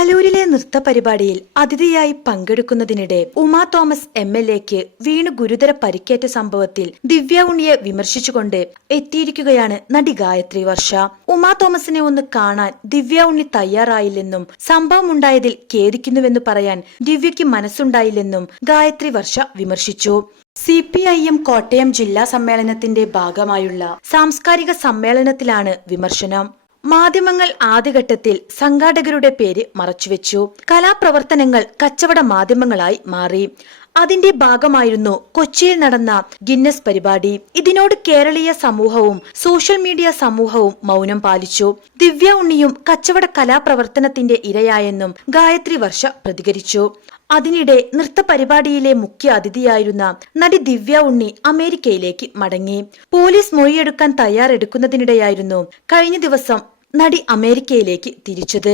കലൂരിലെ നൃത്ത പരിപാടിയിൽ അതിഥിയായി പങ്കെടുക്കുന്നതിനിടെ ഉമാ തോമസ് MLAക്ക് വീണു ഗുരുതര പരിക്കേറ്റ സംഭവത്തിൽ ദിവ്യ ഉണ്ണിയെ വിമർശിച്ചുകൊണ്ട് എത്തിയിരിക്കുകയാണ് നടി ഗായത്രി വർഷ. ഉമാ തോമസിനെ ഒന്ന് കാണാൻ ദിവ്യ ഉണ്ണി തയ്യാറായില്ലെന്നും സംഭവമുണ്ടായതിൽ ഖേദിക്കുന്നുവെന്ന് പറയാൻ ദിവ്യയ്ക്ക് മനസ്സുണ്ടായില്ലെന്നും ഗായത്രി വർഷ വിമർശിച്ചു. CPIM കോട്ടയം ജില്ലാ സമ്മേളനത്തിന്റെ ഭാഗമായുള്ള സാംസ്കാരിക സമ്മേളനത്തിലാണ് വിമർശനം. മാധ്യമങ്ങൾ ആദ്യഘട്ടത്തിൽ സംഘാടകരുടെ പേര് മറച്ചുവെച്ചു. കലാപ്രവർത്തനങ്ങൾ കച്ചവട മാധ്യമങ്ങളായി മാറി. അതിന്റെ ഭാഗമായിരുന്നു കൊച്ചിയിൽ നടന്ന ഗിന്നസ് പരിപാടി. ഇതിനോട് കേരളീയ സമൂഹവും സോഷ്യൽ മീഡിയ സമൂഹവും മൗനം പാലിച്ചു. ദിവ്യ ഉണ്ണിയും കച്ചവട കലാപ്രവർത്തനത്തിന്റെ ഇരയായെന്നും ഗായത്രി വർഷ പ്രതികരിച്ചു. അതിനിടെ നൃത്ത പരിപാടിയിലെ മുഖ്യ അതിഥിയായിരുന്ന നടി ദിവ്യ ഉണ്ണി അമേരിക്കയിലേക്ക് മടങ്ങി. പോലീസ് മൊഴിയെടുക്കാൻ തയ്യാറെടുക്കുന്നതിനിടെയായിരുന്നു കഴിഞ്ഞ ദിവസം നടി അമേരിക്കയിലേക്ക് തിരിച്ചത്.